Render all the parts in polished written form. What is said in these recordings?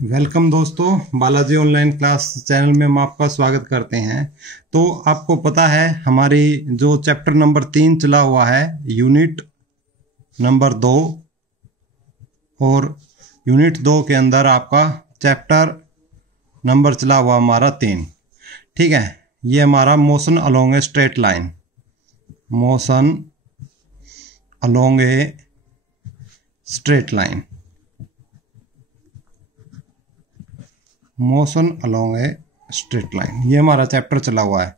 Welcome दोस्तों, Balaji online class channel में हम आपका स्वागत करते हैं। तो आपको पता है हमारी जो चैप्टर नंबर 3 चला हुआ है, यूनिट नंबर 2, और यूनिट 2 के अंदर आपका चैप्टर नंबर चला हुआ हमारा 3। ठीक है, ये हमारा motion along a straight line, motion along a straight line, motion along a straight line, ये हमारा चैप्टर चला हुआ है।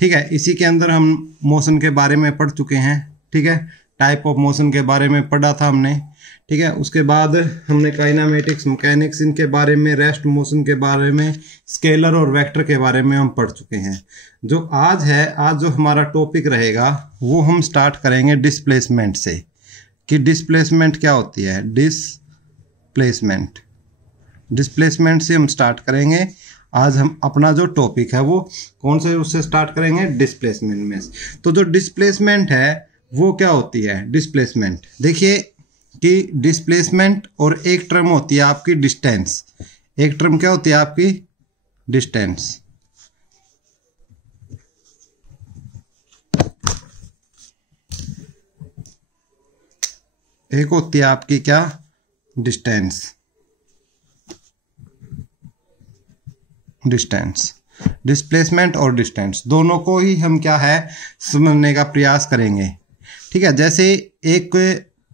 ठीक है, इसी के अंदर हम मोशन के बारे में पढ़ चुके हैं। ठीक है, टाइप ऑफ मोशन के बारे में पढ़ा था हमने। ठीक है, उसके बाद हमने काइनेमेटिक्स, मैकेनिक्स, इनके बारे में, रेस्ट मोशन के बारे में, स्केलर और वेक्टर के बारे में हम पढ़ चुके हैं। जो आज है, आज जो हमारा टॉपिक रहेगा वो हम स्टार्ट करेंगे डिस्प्लेसमेंट से, कि डिस्प्लेसमेंट क्या होती है। डिस्प्लेसमेंट से हम स्टार्ट करेंगे। आज हम अपना जो टॉपिक है वो कौन से उससे स्टार्ट करेंगे, डिस्प्लेसमेंट में। तो जो डिस्प्लेसमेंट है वो क्या होती है। डिस्प्लेसमेंट देखिए कि डिस्प्लेसमेंट और एक टर्म होती है आपकी डिस्टेंस। एक टर्म क्या होती है आपकी, डिस्टेंस। एक होती है आपकी क्या, डिस्टेंस। डिस्प्लेसमेंट और डिस्टेंस दोनों को ही हम क्या है समझने का प्रयास करेंगे। ठीक है, जैसे एक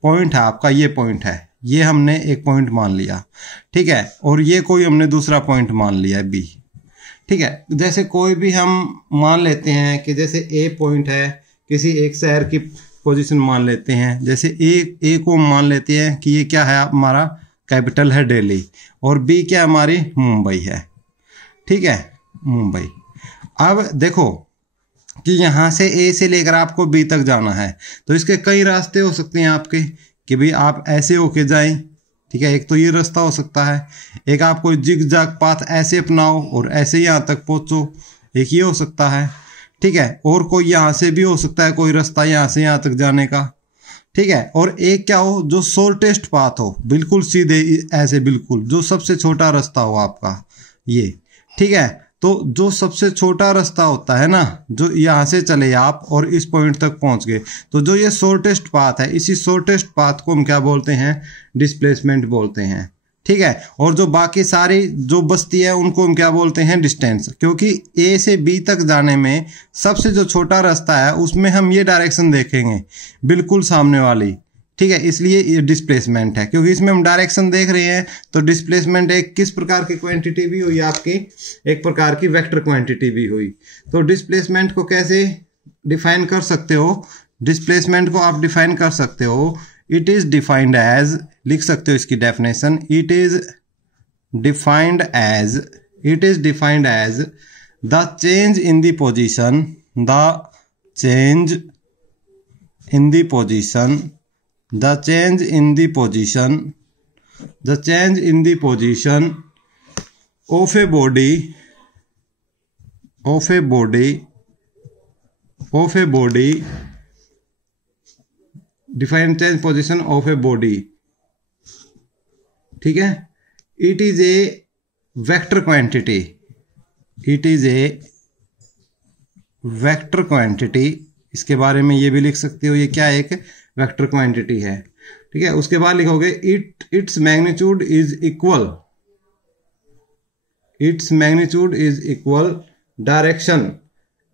पॉइंट है आपका, ये पॉइंट है, ये हमने एक पॉइंट मान लिया। ठीक है, और ये कोई हमने दूसरा पॉइंट मान लिया बी। ठीक है, जैसे कोई भी हम मान लेते हैं कि जैसे ए पॉइंट है, किसी एक शहर की पोजीशन मान लेते हैं। जैसे ए को मान लेते हैं कि ये क्या है, हमारा कैपिटल है दिल्ली, और बी क्या हमारी मुंबई है। ठीक है, मुंबई। अब देखो कि यहाँ से ए से लेकर आपको बी तक जाना है, तो इसके कई रास्ते हो सकते हैं आपके, कि भाई आप ऐसे होके जाएं। ठीक है, एक तो ये रास्ता हो सकता है, एक आप कोई जिग जाग पाथ ऐसे अपनाओ और ऐसे यहाँ तक पहुँचो, एक ये हो सकता है। ठीक है, और कोई यहाँ से भी हो सकता है, कोई रास्ता यहाँ से यहाँ तक जाने का। ठीक है, और एक क्या हो, जो शॉर्टेस्ट पाथ हो, बिल्कुल सीधे ऐसे, बिल्कुल जो सबसे छोटा रास्ता हो आपका ये। ठीक है, तो जो सबसे छोटा रास्ता होता है ना, जो यहाँ से चले आप और इस पॉइंट तक पहुंच गए, तो जो ये शॉर्टेस्ट पाथ है, इसी शॉर्टेस्ट पाथ को हम क्या बोलते हैं, डिस्प्लेसमेंट बोलते हैं। ठीक है, और जो बाकी सारी जो बस्ती है उनको हम क्या बोलते हैं, डिस्टेंस। क्योंकि ए से बी तक जाने में सबसे जो छोटा रास्ता है उसमें हम ये डायरेक्शन देखेंगे, बिल्कुल सामने वाली। ठीक है, इसलिए ये डिस्प्लेसमेंट है, क्योंकि इसमें हम डायरेक्शन देख रहे हैं। तो डिस्प्लेसमेंट एक किस प्रकार की क्वांटिटी भी हुई आपकी, एक प्रकार की वेक्टर क्वांटिटी भी हुई। तो डिस्प्लेसमेंट को कैसे डिफाइन कर सकते हो, डिस्प्लेसमेंट को आप डिफाइन कर सकते हो, इट इज डिफाइंड एज, लिख सकते हो इसकी definition, it is defined as the change in the position, the change in the position of a body define change position of a body। ठीक है, it is a vector quantity, इसके बारे में ये भी लिख सकते हो, ये क्या एक वेक्टर क्वांटिटी है। ठीक है, उसके बाद लिखोगे its magnitude is equal direction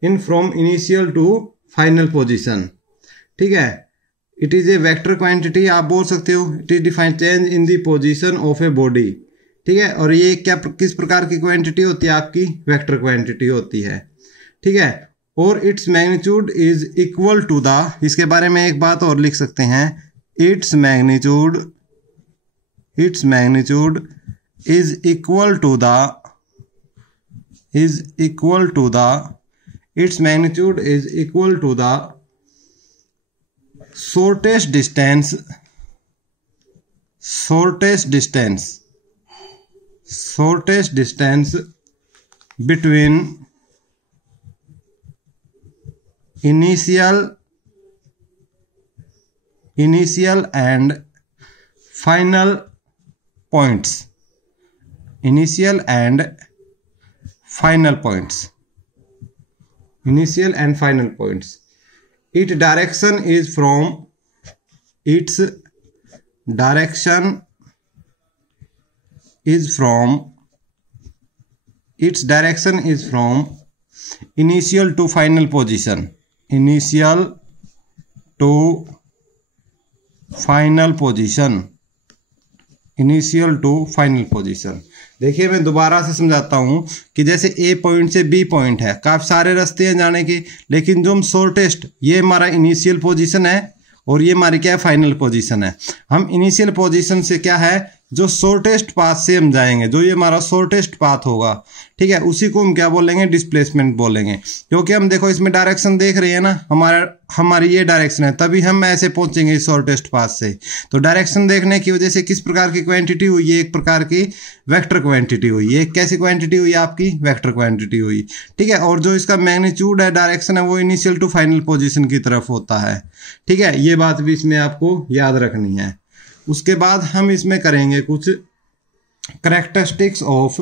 in from initial to final position. ठीक है, it is a vector quantity, आप बोल सकते हो, it is defined change in the position of a body. ठीक है, और ये क्या किस प्रकार की क्वांटिटी होती है आपकी, वेक्टर क्वांटिटी होती है। ठीक है, और its magnitude is equal to the, इसके बारे में एक बात और लिख सकते हैं, its magnitude is equal to the shortest distance between initial and final points initial and final points. Initial and final points. Its direction is from initial to final position. Initial to final position. Initial to final position. देखिए मैं दोबारा से समझाता हूं कि जैसे A point से B point है, काफी सारे रास्ते हैं जाने के, लेकिन जो हम शॉर्टेस्ट, ये हमारा इनिशियल पोजीशन है और ये हमारी क्या है, फाइनल पोजीशन है। हम इनिशियल पोजीशन से क्या है, जो शॉर्टेस्ट पाथ से हम जाएंगे, जो ये हमारा शॉर्टेस्ट पाथ होगा, ठीक है, उसी को हम क्या बोलेंगे, डिस्प्लेसमेंट बोलेंगे। क्योंकि हम देखो इसमें डायरेक्शन देख रहे हैं ना, हमारी ये डायरेक्शन है, तभी हम ऐसे पहुंचेंगे शॉर्टेस्ट पाथ से। तो डायरेक्शन देखने की वजह से किस प्रकार की क्वांटिटी हुई, एक प्रकार की वेक्टर क्वांटिटी हुई। एक कैसी क्वांटिटी हुई आपकी, वेक्टर क्वांटिटी हुई, ठीक है। और जो इसका मैग्नीट्यूड है, डायरेक्शन है, वो इनिशियल टू फाइनल पोजीशन की तरफ होता है, ठीक है। ये बात भी इसमें आपको याद रखनी है। उसके बाद हम इसमें करेंगे कुछ कैरेक्टरिस्टिक्स ऑफ,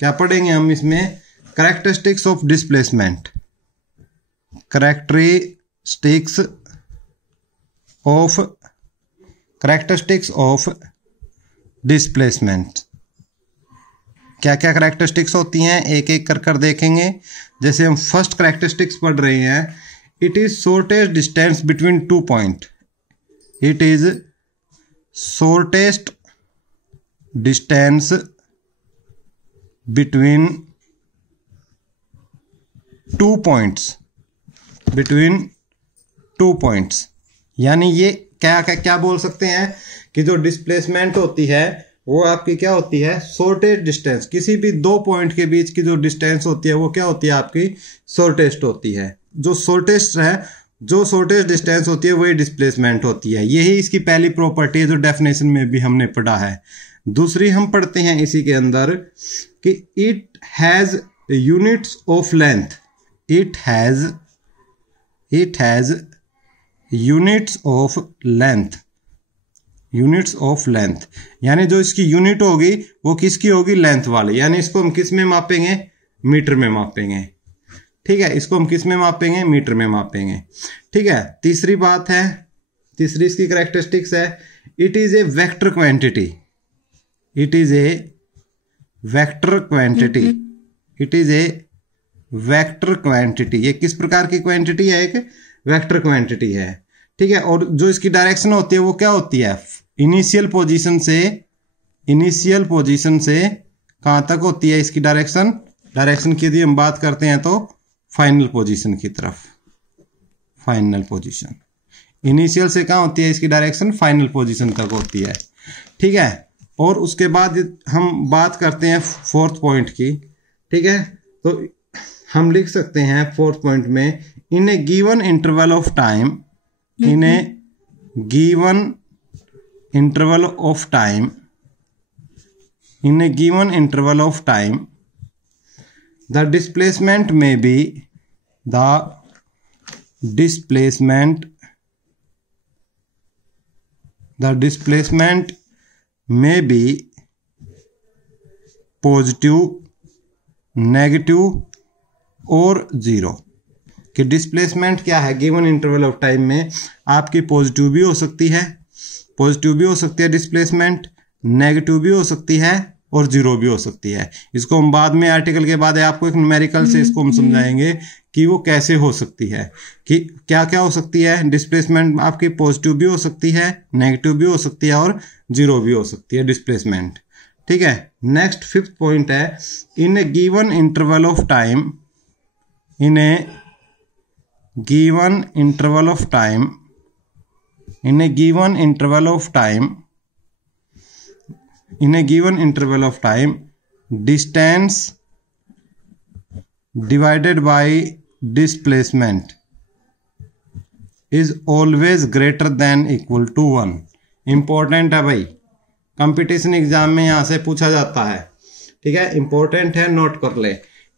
क्या पढ़ेंगे हम इसमें, characteristics of displacement. Characteristics of displacement. क्या क्या कैरेक्टरिस्टिक्स होती हैं, एक एक कर देखेंगे। जैसे हम फर्स्ट कैरेक्टरिस्टिक्स पढ़ रहे हैं, it is shortest distance between two point. It is shortest distance between two points। यानी ये क्या बोल सकते हैं कि जो डिस्प्लेसमेंट होती है वो आपकी क्या होती है, शॉर्टेस्ट डिस्टेंस। किसी भी दो पॉइंट के बीच की जो डिस्टेंस होती है वो क्या होती है, आपकी शॉर्टेस्ट होती है। जो शॉर्टेस्ट डिस्टेंस होती है वही डिस्प्लेसमेंट होती है। यही इसकी पहली प्रॉपर्टी है जो डेफिनेशन में भी हमने पढ़ा है। दूसरी हम पढ़ते हैं इसी के अंदर कि it has units of length. It has units of length. यानी जो इसकी यूनिट होगी वो किसकी होगी, लेंथ वाली। यानी इसको हम किस में मापेंगे, मीटर में मापेंगे, ठीक है। इसको हम किस में मापेंगे, मीटर में मापेंगे, ठीक है। तीसरी बात है, तीसरी इसकी कैरेक्टरिस्टिक्स है, it is a vector quantity. It is a vector quantity. It is a vector quantity. ये किस प्रकार की क्वांटिटी है, एक वेक्टर क्वांटिटी है, ठीक है। और जो इसकी डायरेक्शन होती है वो क्या होती है, इनिशियल पोजीशन से कहां तक होती है इसकी डायरेक्शन की यदि हम बात करते हैं तो फाइनल पोजीशन की तरफ। फाइनल पोजीशन, इनिशियल से कहां होती है इसकी डायरेक्शन, फाइनल पोजीशन तक होती है, ठीक है। और उसके बाद हम बात करते हैं फोर्थ पॉइंट की, ठीक है। तो हम लिख सकते हैं फोर्थ पॉइंट में, in a given interval of time, in a given interval of time, in a given interval of time, the displacement may be positive, negative और जीरो। कि डिस्प्लेसमेंट क्या है, गिवन इंटरवल ऑफ टाइम में आपकी positive भी हो सकती है, डिस्प्लेसमेंट, नेगेटिव भी हो सकती है और जीरो भी हो सकती है। इसको हम बाद में आर्टिकल के बाद आपको एक न्यूमेरिकल से इसको हम समझाएंगे कि वो कैसे हो सकती है, कि क्या क्या हो सकती है। डिस्प्लेसमेंट आपकी पॉजिटिव भी हो सकती है, नेगेटिव भी हो सकती है और जीरो भी हो सकती है डिस्प्लेसमेंट, ठीक है। नेक्स्ट फिफ्थ पॉइंट है, in a given interval of time, in a given interval of time, in a given interval of time, in a given interval of time, distance divided by displacement is always greater than equal to 1। Important है भाई, competition exam में यहां से पूछा जाता है, ठीक है, इंपॉर्टेंट है, नोट कर ले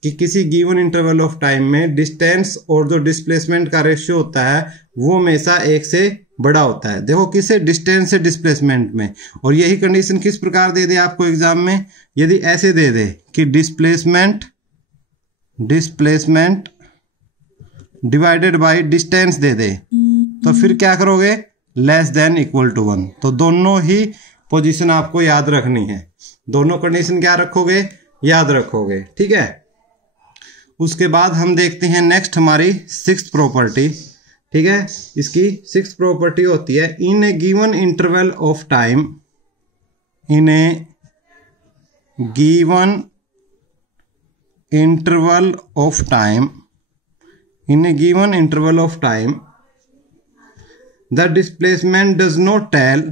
कि किसी गिवन इंटरवल ऑफ टाइम में डिस्टेंस और जो डिस्प्लेसमेंट का रेशियो होता है वो हमेशा एक से बड़ा होता है। देखो किसे, डिस्टेंस से डिस्प्लेसमेंट में। और यही कंडीशन किस प्रकार दे दे आपको एग्जाम में, यदि ऐसे दे दे कि डिस्प्लेसमेंट डिवाइडेड बाय डिस्टेंस दे दे, तो फिर क्या करोगे, लेस देन इक्वल टू 1। तो दोनों ही पोजीशन आपको याद रखनी है, दोनों कंडीशन क्या रखोगे, याद रखोगे। ठीक है, उसके बाद हम देखते हैं नेक्स्ट हमारी सिक्स्थ प्रॉपर्टी। ठीक है, इसकी सिक्स्थ प्रॉपर्टी होती है in a given interval of time, in a given interval of time, in a given interval of time the displacement does not tell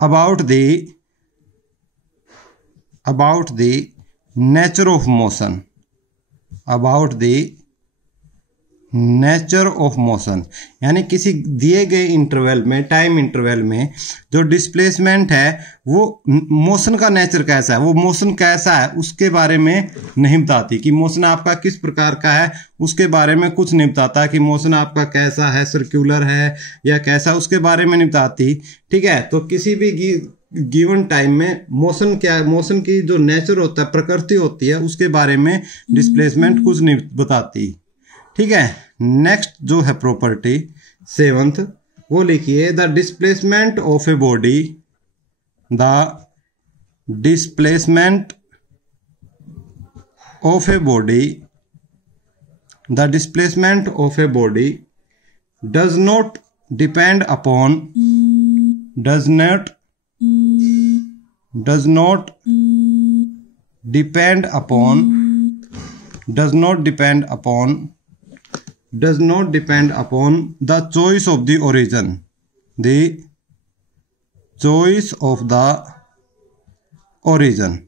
about the nature of motion, nature of motion, यानी किसी दिए गए interval में, time interval में जो displacement है वो motion का नेचर कैसा है, वो मोशन कैसा है उसके बारे में नहीं बताती। कि मोशन आपका किस प्रकार का है उसके बारे में कुछ नहीं बताता, कि मोशन आपका कैसा है, सर्कुलर है या कैसा, उसके बारे में नहीं बताती। ठीक है, तो किसी भी गिवन टाइम में मोशन क्या, मोशन की जो नेचर होता है, प्रकृति होती है, उसके बारे में डिस्प्लेसमेंट कुछ नहीं बताती। ठीक है, नेक्स्ट जो है प्रॉपर्टी सेवंथ, वो लिखिए the displacement of a body, the displacement of a body, the displacement of a body does not depend upon, does not depend upon the choice of the origin, choice of the origin,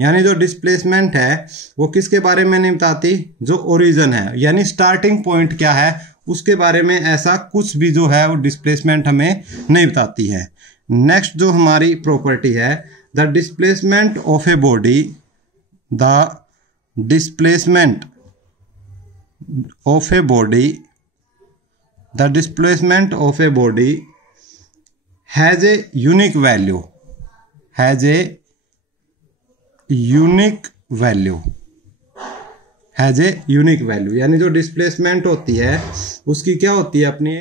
यानी जो displacement है वो किसके बारे में नहीं बताती, जो ओरिजिन है, यानी स्टार्टिंग पॉइंट क्या है उसके बारे में ऐसा कुछ भी जो है वो डिस्प्लेसमेंट हमें नहीं बताती है। नेक्स्ट जो हमारी प्रॉपर्टी है, the displacement of a body, the displacement of a body, the displacement of a body has a unique value, यानी जो डिस्प्लेसमेंट होती है उसकी क्या होती है, अपनी